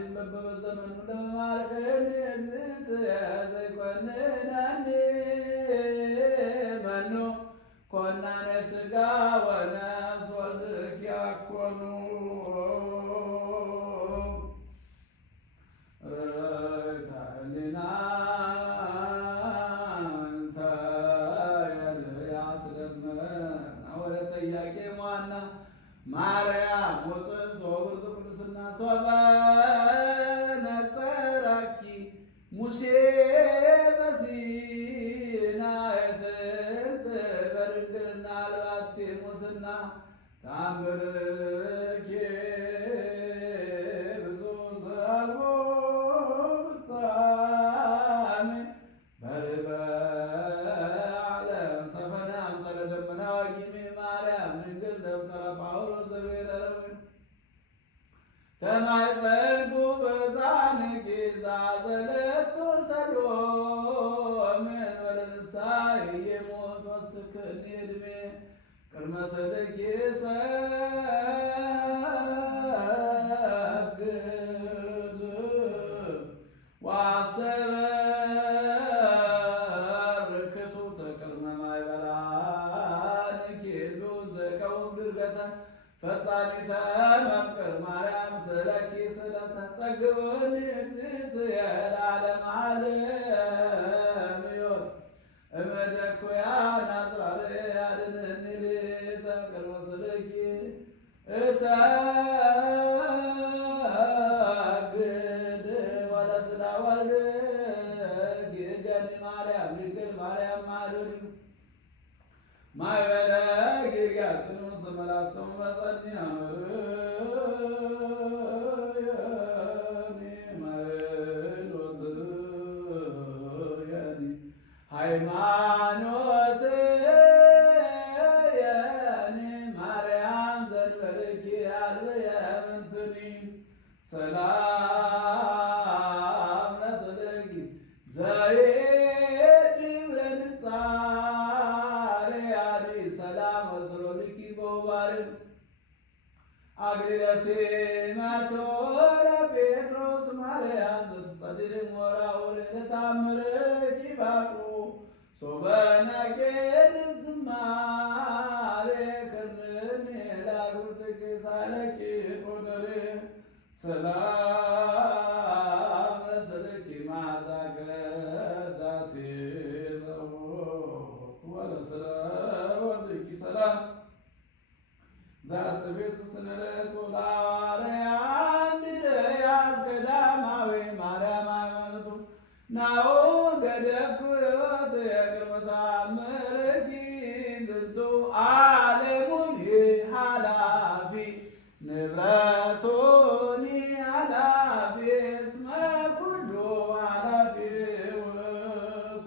ወላዲት በበዘመኑ ለማርከን ዘይኮንናኒ መኑ ኮናነ ሥጋ ወነፍስ ወልድኪ ያኮኑ ማርያም ወፅንቶ ወብርቱ ቅድስና ሶበ ነጸራኪ ሙሴ በሲና የጥንት በድንግልና አልባቲ ሙስና ተአምርኪ ብዙ ዘአልቦ ፍጻሜ በርበ ዓለም ሰፈነ አምሳለ ደመና ወጊሜ ማርያም ድንግል ደብተራ ጳውሎስ ዘቤለረብ ተማይጸንኩ በዛንኪ ዛዘለቱ ሰዶም ወለንስሐ የሞት ወስክኒ ዕድሜ ቅድመ ሰደኪ ሰግድ ወአስተበርክ ሱተ ቅድመ ማይበራንኪ ዘከውን ግርገተ ፈጻሚተ መፍቅር ማርያም ስለኪ ስለተጸግወኒ እትት የለዓለመ ዓለም ሕይወት እመደኩያን አጽራረ ያድነኒ ሌተ ቅድመ ስልኪ እሰግድ ወለስላ ወልድኪ እገኒ ማርያም ድንግል ማርያም ማዶኒ ማይበለግ ያጽኑ ስመላስተሙ በጸኒ አመርየኒ ማይሎትየኒ ሃይማኖትየኒ ማርያም ዘንበልኪ አልበየ ምንትኒ ሰላም ለስልኪ ዘይድ ለንስሐ ሰላም ወስሮልኪ በውባርም አግሪለ ሲመቶ ለጴጥሮስ ማርያም ዘትጸድቅ ወራውል ለታምርኪ ባቁ ሶበነቄድ ዝማሬ ከርኒ ላጉርትኪ ሳለኪ ቆደሬ ሰላም ለስልኪ ማዛ ቅዳሴ ዘወቱ ወለስለ ወልድኪ ሰላም ዘአስቤስ ስንረት ወላዋርያን ድረያስ ገዳማዊ ማርያም ሃይማኖቱ ናሁ ገደፍኩ ሕይወት የቅድመ ተአምርኪ ዝንቱ ዓለሙኒ ኃላፊ ንብረቱኒ ኃላፊ እስመ ኩሉ ኃላፊ ውእቱ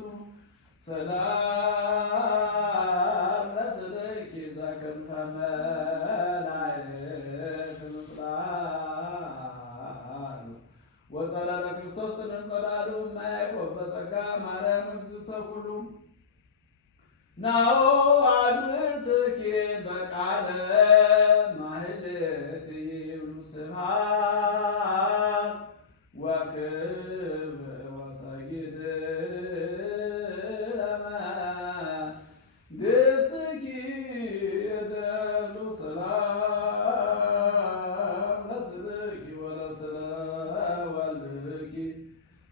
ሰላም ለስልኪ ዘክንፈ መላእክት ምጽላሉ ወጸላለ ክርስቶስ ተነጸላሉ ማያቆብ በጸጋ ማርያም እግዝእተ ኩሉ ናሁ አድኅትኪ በቃለ ማህሌት ይብሉ ስብሐት ወክብር ወሰግድ ለመንግሥትኪ የደሉ ሰላም ለስልኪ ወለስለ ወልድኪ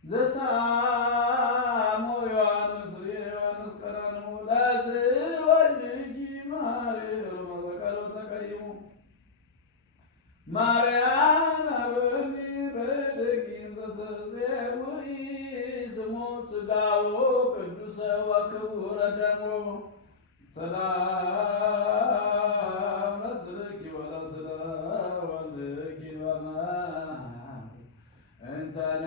ዘሳሞ ዮሐንስ ቀዳንሙ ለዝወልድኪ ማርያም በቀሎ ተቀይሙ ማርያም አብኒ በደቂ ዘተሴውኢ ስሙ ሥጋው ቅዱሰ ወክቡረ ደሙ ሰላም ለስልኪ ወለስለ ወልድኪ በመ እንተነ